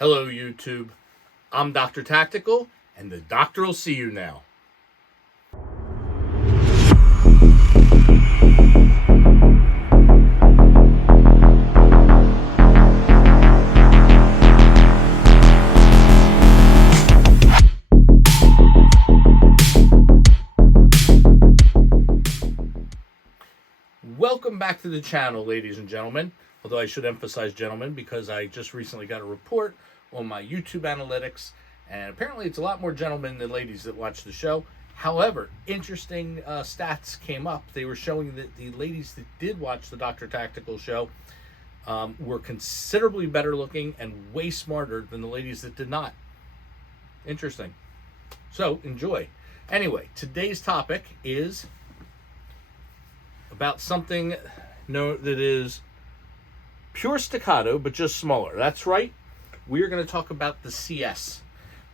Hello, YouTube. I'm Dr. Tactical, and the doctor will see you now. Welcome back to the channel, ladies and gentlemen. Although I should emphasize gentlemen because I just recently got a report on my YouTube analytics, and apparently it's a lot more gentlemen than ladies that watch the show. However, interesting stats came up. They were showing that the ladies that did watch the Dr. Tactical show were considerably better looking and way smarter than the ladies that did not. Interesting. So, enjoy. Anyway, today's topic is about something that is pure staccato, but just smaller. That's right. We're going to talk about the CS.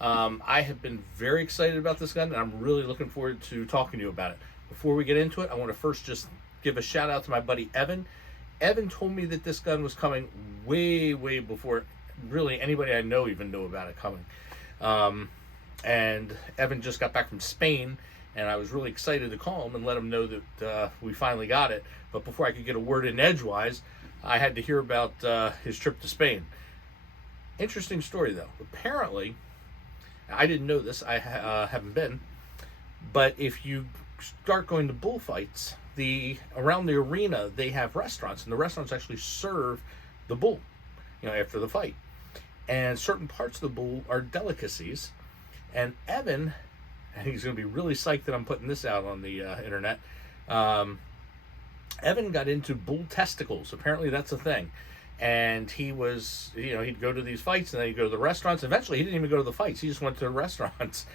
I have been very excited about this gun, and I'm really looking forward to talking to you about it. Before we get into it, I want to first just give a shout out to my buddy Evan. Evan told me that this gun was coming way before really anybody I know even knew about it coming. And Evan just got back from Spain, and I was really excited to call him and let him know that we finally got it. But before I could get a word in edgewise, I had to hear about his trip to Spain. Interesting story, though. Apparently, I didn't know this. I haven't been. But if you start going to bullfights, around the arena, they have restaurants, and the restaurants actually serve the bull, after the fight. And certain parts of the bull are delicacies. And Evan, and he's going to be really psyched that I'm putting this out on the internet. Evan got into bull testicles. Apparently that's a thing. And he was, he'd go to these fights and then he'd go to the restaurants. Eventually he didn't even go to the fights. He just went to the restaurants.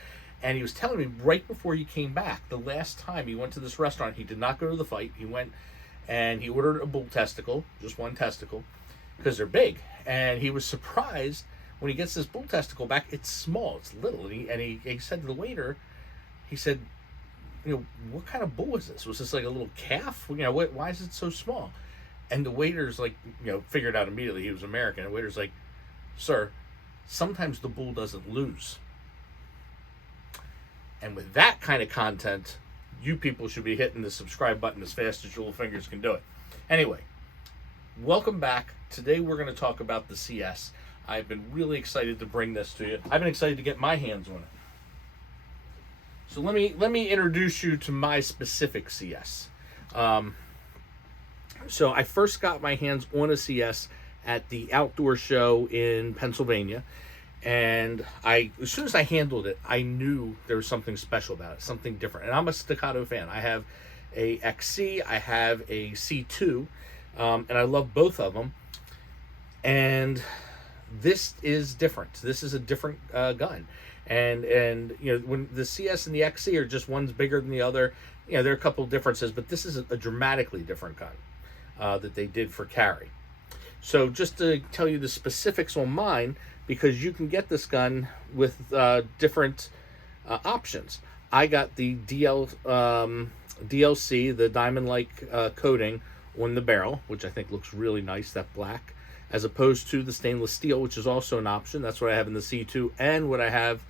And he was telling me right before he came back, the last time he went to this restaurant, he did not go to the fight. He went and he ordered a bull testicle, just one testicle, because they're big. And he was surprised when he gets this bull testicle back. It's small, it's little. And he said to the waiter, he said, what kind of bull is this? Was this like a little calf? Why is it so small? And the waiter's like, figured out immediately he was American. The waiter's like, sir, sometimes the bull doesn't lose. And with that kind of content, you people should be hitting the subscribe button as fast as your little fingers can do it. Anyway, welcome back. Today we're going to talk about the CS. I've been really excited to bring this to you. I've been excited to get my hands on it. So let me introduce you to my specific CS. So I first got my hands on a CS at the outdoor show in Pennsylvania, and as soon as I handled it, I knew there was something special about it, something different. And I'm a staccato fan. I have a XC, I have a C2, and I love both of them. And this is different. This is a different gun. And when the CS and the XC are just one's bigger than the other, there are a couple of differences, but this is a dramatically different gun that they did for carry. So just to tell you the specifics on mine, because you can get this gun with different options. I got the DLC, the diamond-like coating on the barrel, which I think looks really nice, that black, as opposed to the stainless steel, which is also an option. That's what I have in the C2, and what I have,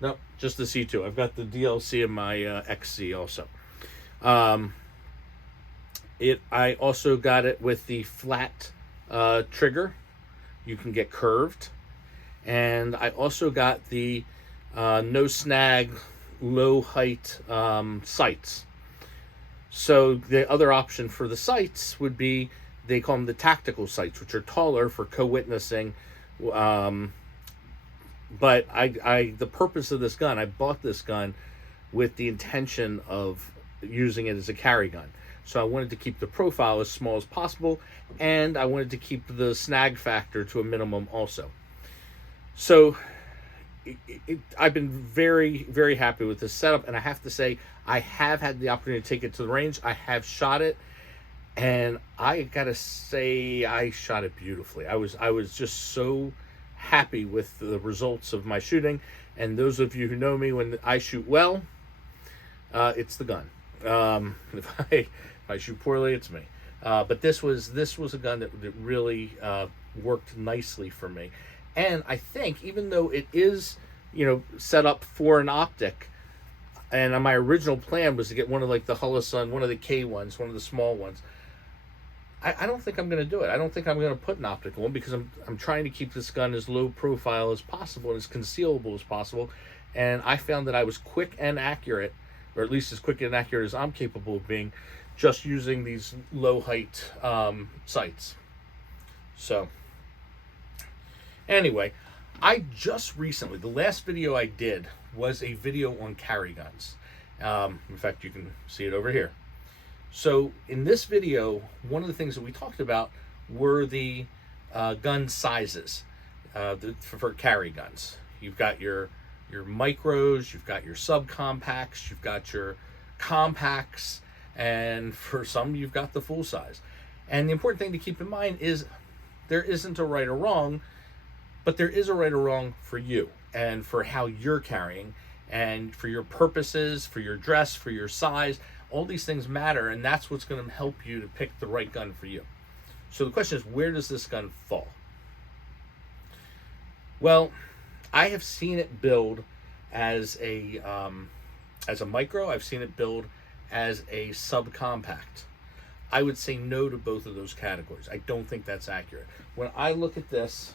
no, just the C2. I've got the DLC in my XC also. I also got it with the flat trigger. You can get curved. And I also got the no snag, low height sights. So the other option for the sights would be, they call them the tactical sights, which are taller for co-witnessing. But the purpose of this gun, I bought this gun with the intention of using it as a carry gun. So I wanted to keep the profile as small as possible, and I wanted to keep the snag factor to a minimum also. So I've been very, very happy with this setup, and I have to say, I have had the opportunity to take it to the range. I have shot it, and I gotta say, I shot it beautifully. I was just so happy with the results of my shooting. And those of you who know me, when I shoot well, it's the gun. If I shoot poorly, it's me. But this was a gun that really worked nicely for me. And I think, even though it is, set up for an optic, and my original plan was to get one of like the Holosun, one of the K ones, one of the small ones. I don't think I'm going to do it. I don't think I'm going to put an optical one, because I'm trying to keep this gun as low profile as possible and as concealable as possible. And I found that I was quick and accurate, or at least as quick and accurate as I'm capable of being, just using these low height sights. So anyway, I just recently, the last video I did was a video on carry guns. In fact, you can see it over here. So in this video, one of the things that we talked about were the gun sizes for carry guns. You've got your micros, you've got your subcompacts, you've got your compacts, and for some you've got the full size. And the important thing to keep in mind is there isn't a right or wrong, but there is a right or wrong for you and for how you're carrying and for your purposes, for your dress, for your size. All these things matter, and that's what's going to help you to pick the right gun for you. So the question is, where does this gun fall? Well, I have seen it build as a micro. I've seen it build as a subcompact. I would say no to both of those categories. I don't think that's accurate. When I look at this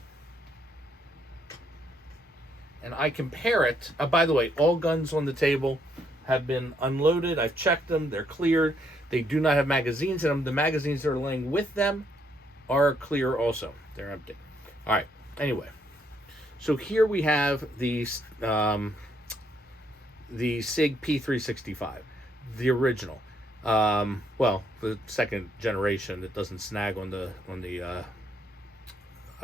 and I compare it, by the way, all guns on the table have been unloaded. I've checked them. They're cleared. They do not have magazines in them. The magazines that are laying with them are clear also. They're empty. All right. Anyway, so here we have the SIG P365, the original. Well, the second generation that doesn't snag on the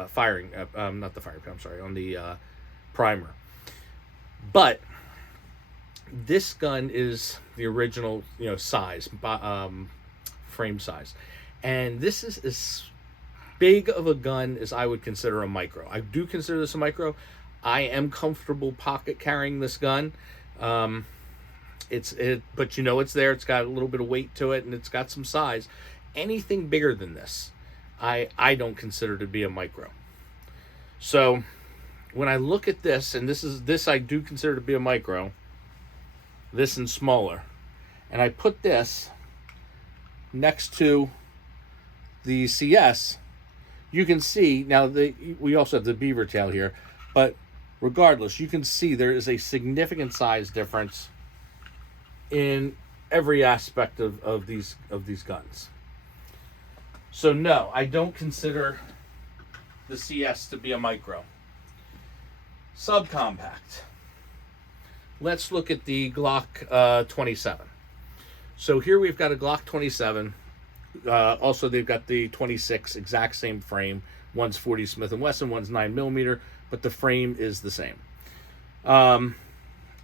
firing, not the firing pin, I'm sorry, on the primer. But this gun is the original, size, frame size. And this is as big of a gun as I would consider a micro. I do consider this a micro. I am comfortable pocket carrying this gun. But it's there. It's got a little bit of weight to it, and it's got some size. Anything bigger than this, I don't consider to be a micro. So when I look at this, and this I do consider to be a micro, this and smaller, and I put this next to the CS, you can see now we also have the beaver tail here, but regardless, you can see there is a significant size difference in every aspect of these guns. So no, I don't consider the CS to be a micro. Subcompact. Let's look at the Glock 27. So here we've got a Glock 27. Also, they've got the 26, exact same frame. One's 40 Smith & Wesson, one's 9mm, but the frame is the same.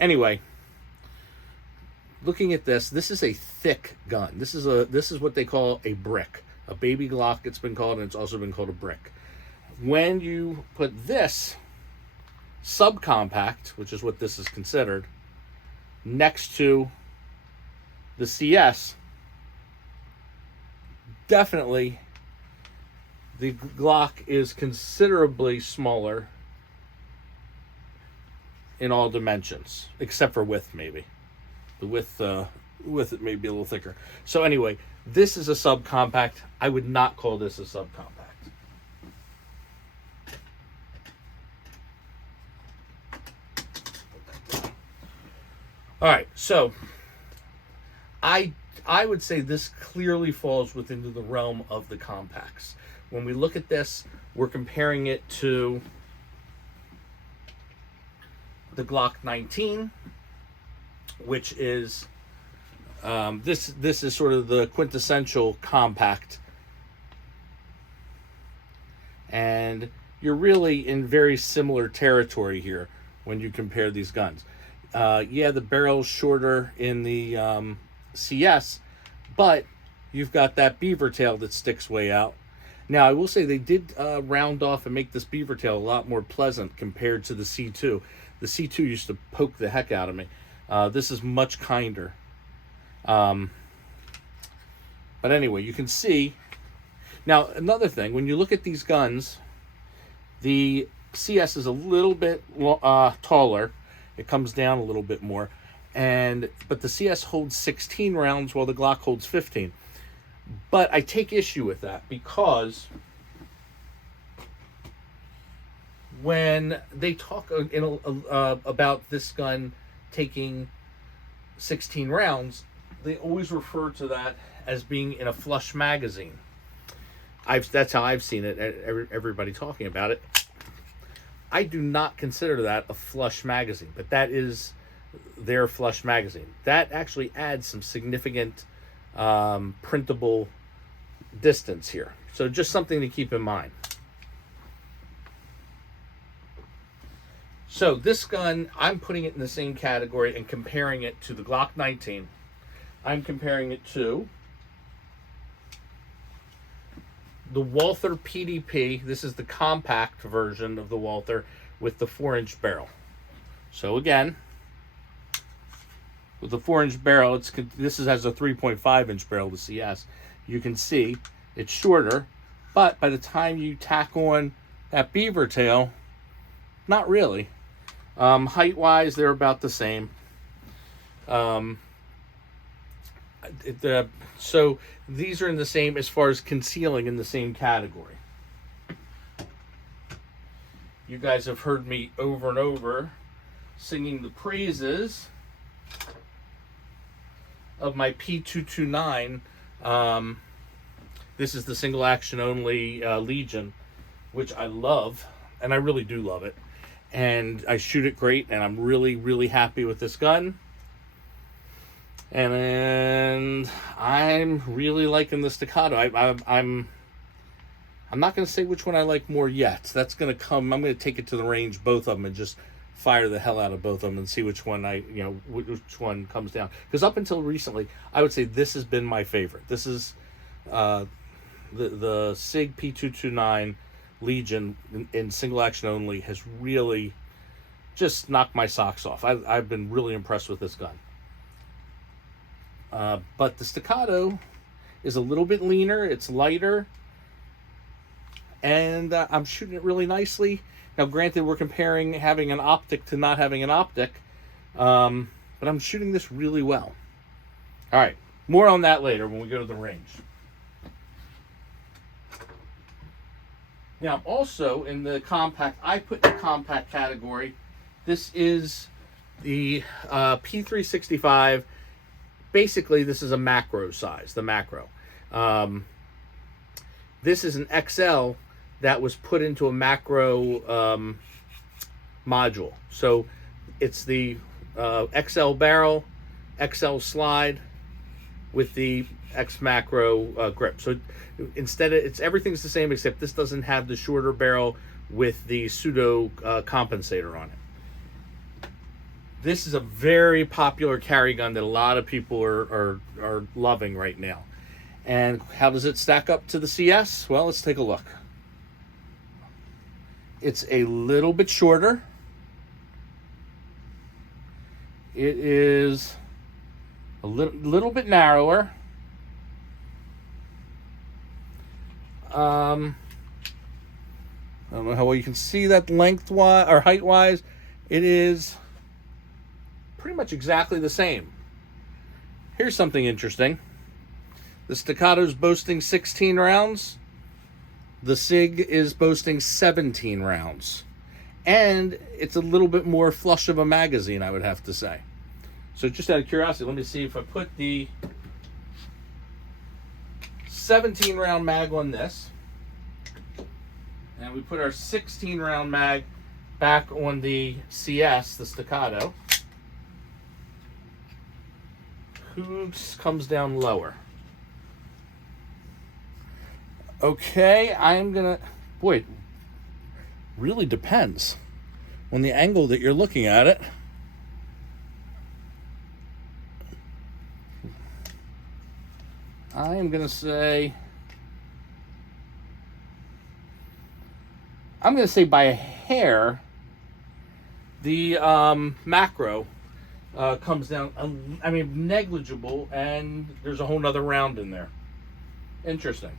Anyway, looking at this is a thick gun. This is what they call a brick. A baby Glock, it's been called, and it's also been called a brick. When you put this subcompact, which is what this is considered, next to the CS, definitely the Glock is considerably smaller in all dimensions, except for width, maybe. The width it may be a little thicker. So anyway, this is a subcompact. I would not call this a subcompact. All right, so I would say this clearly falls within the realm of the compacts. When we look at this, we're comparing it to the Glock 19, which is this is sort of the quintessential compact, and you're really in very similar territory here when you compare these guns. Yeah, the barrel's shorter in the CS, but you've got that beaver tail that sticks way out. Now, I will say they did round off and make this beaver tail a lot more pleasant compared to the C2. The C2 used to poke the heck out of me. This is much kinder. But anyway, you can see. Now, another thing, when you look at these guns, the CS is a little bit taller. It comes down a little bit more, but the CS holds 16 rounds while the Glock holds 15. But I take issue with that because when they talk about this gun taking 16 rounds, they always refer to that as being in a flush magazine. That's how I've seen it, everybody talking about it. I do not consider that a flush magazine, but that is their flush magazine. That actually adds some significant printable distance here. So just something to keep in mind. So this gun, I'm putting it in the same category and comparing it to the Glock 19. I'm comparing it to the Walther PDP. This is the compact version of the Walther with the 4-inch barrel. So again, with the 4-inch barrel, this has a 3.5-inch barrel, the CS. You can see it's shorter, but by the time you tack on that beaver tail, not really. Height-wise, they're about the same. So these are in the same, as far as concealing, in the same category. You guys have heard me over and over singing the praises of my P229. This is the single action only Legion, which I love, and I really do love it. And I shoot it great, and I'm really, really happy with this gun. And I'm really liking the Staccato. I'm not going to say which one I like more yet. That's going to come. I'm going to take it to the range, both of them, and just fire the hell out of both of them and see which one which one comes down. Because up until recently, I would say this has been my favorite. This is the SIG P229 Legion in single action only has really just knocked my socks off. I've been really impressed with this gun. But the Staccato is a little bit leaner. It's lighter. And I'm shooting it really nicely. Now, granted, we're comparing having an optic to not having an optic. But I'm shooting this really well. All right. More on that later when we go to the range. Now, also in the compact, I put in the compact category. This is the P365. Basically, this is a macro size, the macro. This is an XL that was put into a macro module. So it's the XL barrel, XL slide with the X macro grip. So instead of, everything's the same, except this doesn't have the shorter barrel with the pseudo compensator on it. This is a very popular carry gun that a lot of people are loving right now. And how does it stack up to the CS? Well, let's take a look. It's a little bit shorter. It is a little bit narrower. I don't know how well you can see that lengthwise or height-wise. It is pretty much exactly the same. Here's something interesting. The Staccato's boasting 16 rounds. The SIG is boasting 17 rounds. And it's a little bit more flush of a magazine, I would have to say. So just out of curiosity, let me see if I put the 17 round mag on this, and we put our 16 round mag back on the CS, the Staccato. Who comes down lower? Okay, I'm gonna, boy, it really depends on the angle that you're looking at it. I am gonna say, by a hair, the macro comes down, I mean, negligible, and there's a whole nother round in there. Interesting.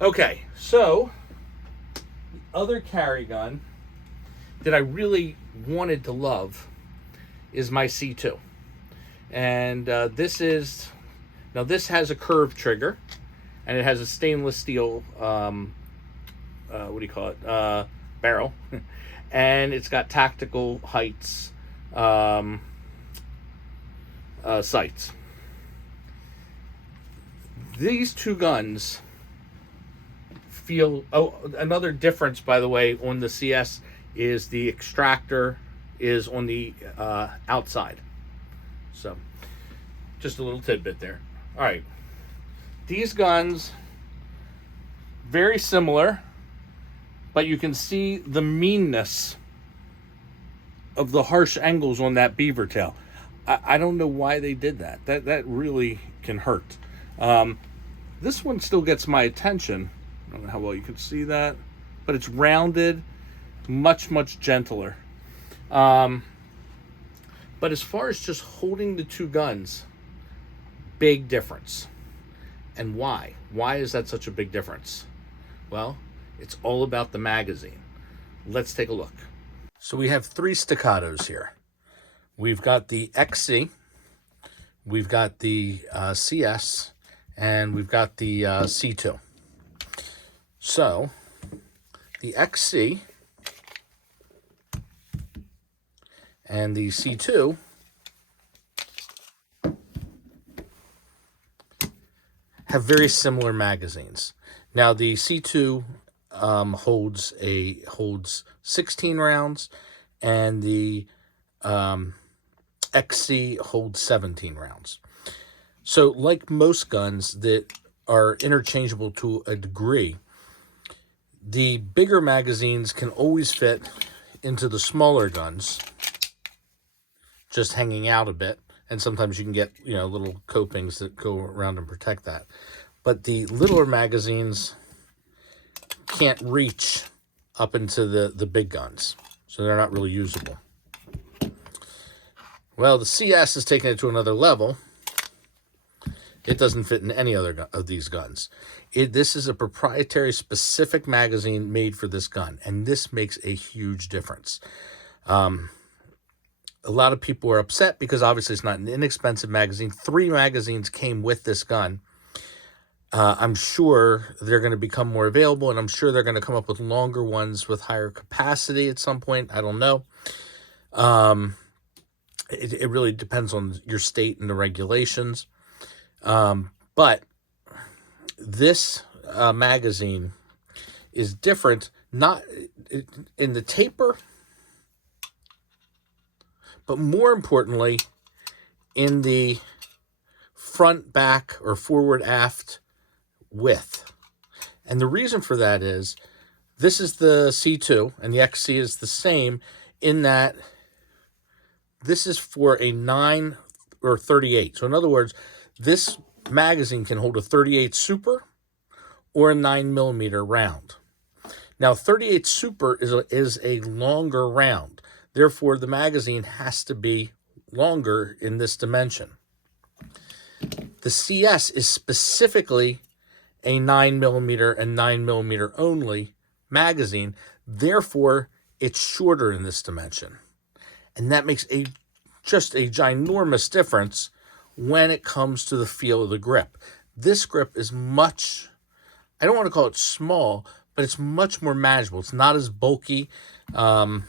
Okay, so other carry gun that I really wanted to love is my C2. And this has a curved trigger, and it has a stainless steel, barrel. And it's got tactical heights sights. These two guns feel... Oh, another difference, by the way, on the CS is the extractor is on the outside. So, just a little tidbit there. All right. These guns, very similar, but you can see the meanness of the harsh angles on that beaver tail. I don't know why they did that. That really can hurt. This one still gets my attention. I don't know how well you can see that, but it's rounded, much gentler. But as far as just holding the two guns, big difference. And why? Why is that such a big difference? Well, it's all about the magazine. Let's take a look. So we have three staccatos here. We've got the XC, we've got the CS, and we've got the C2. So the XC and the C2 have very similar magazines. Now the C2 holds 16 rounds, and the XC holds 17 rounds. So like most guns that are interchangeable to a degree, the bigger magazines can always fit into the smaller guns, just hanging out a bit. And sometimes you can get, little copings that go around and protect that. But the littler magazines can't reach up into the big guns, so they're not really usable. Well, the CS has taken it to another level. It doesn't fit in any other of these guns. This is a proprietary specific magazine made for this gun, and this makes a huge difference. A lot of people are upset because obviously it's not an inexpensive magazine. 3 magazines came with this gun. I'm sure they're going to become more available, and I'm sure they're going to come up with longer ones with higher capacity at some point. I don't know. It really depends on your state and the regulations. But this magazine is different, not in the taper, but more importantly, in the front, back, or forward, aft width. And the reason for that is, this is the C2, and the XC is the same in that this is for a 9 or 38. So in other words, this magazine can hold a 38 Super or a 9mm round. Now, 38 Super is a longer round. Therefore, the magazine has to be longer in this dimension. The CS is specifically a 9mm and 9mm only magazine. Therefore, it's shorter in this dimension. And that makes just a ginormous difference when it comes to the feel of the grip. This grip is much, I don't want to call it small, but it's much more manageable. It's not as bulky. I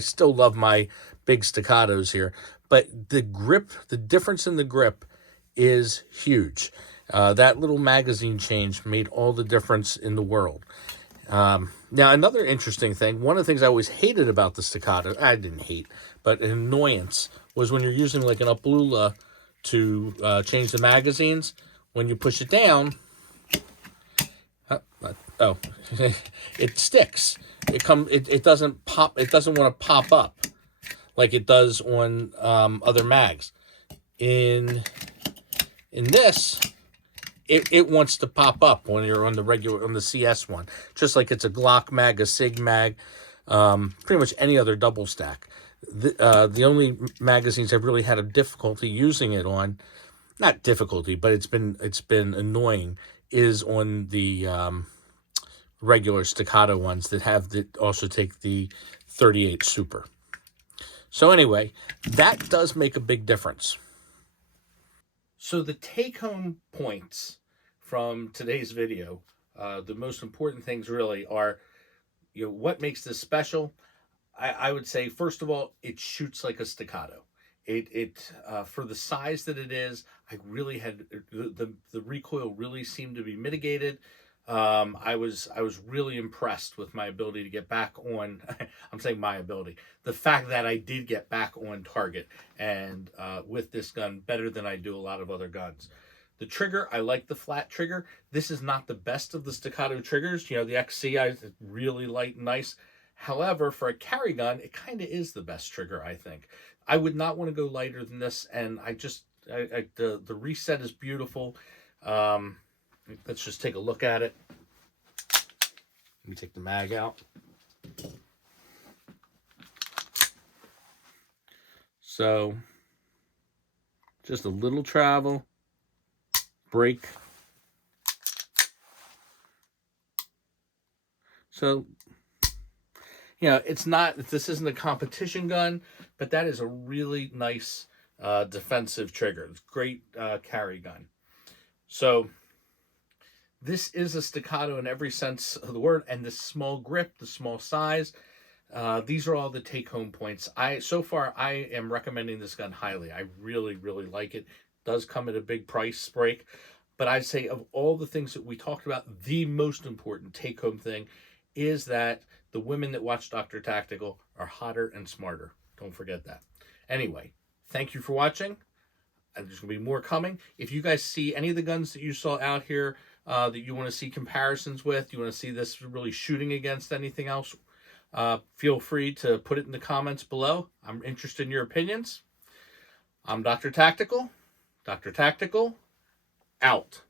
still love my big staccatos here, but the grip, the difference in the grip is huge. That little magazine change made all the difference in the world. Now, another interesting thing, one of the things I always hated about the staccato, I didn't hate, but an annoyance, was when you're using like an uplula to change the magazines. When you push it down, it sticks. It doesn't pop. It doesn't want to pop up like it does on other mags. In this, it wants to pop up when you're on the CS one, just like it's a Glock mag, a Sig mag, pretty much any other double stack. The only magazines I've really had a difficulty using it on, not difficulty, but it's been annoying, is on the regular Staccato ones that have also take the 38 Super. So anyway, that does make a big difference. So the take-home points from today's video, the most important things really are, what makes this special? I would say, first of all, it shoots like a Staccato. It for the size that it is, I really had the recoil really seemed to be mitigated. I was really impressed with my ability to get back on. I'm saying my ability, the fact that I did get back on target, and with this gun better than I do a lot of other guns. The trigger, I like the flat trigger. This is not the best of the Staccato triggers. The XC, really light and nice. However, for a carry gun, it kind of is the best trigger, I think. I would not want to go lighter than this, and the reset is beautiful. Let's just take a look at it. Let me take the mag out. So, just a little travel, break. So, this isn't a competition gun, but that is a really nice defensive trigger. It's a great carry gun. So, this is a Staccato in every sense of the word, and the small grip, the small size, these are all the take-home points. So far, I am recommending this gun highly. I really, really like it. It does come at a big price break, but I'd say of all the things that we talked about, the most important take-home thing is that the women that watch Dr. Tactical are hotter and smarter. Don't forget that. Anyway, thank you for watching. There's going to be more coming. If you guys see any of the guns that you saw out here that you want to see comparisons with, you want to see this really shooting against anything else, feel free to put it in the comments below. I'm interested in your opinions. I'm Dr. Tactical. Dr. Tactical, out.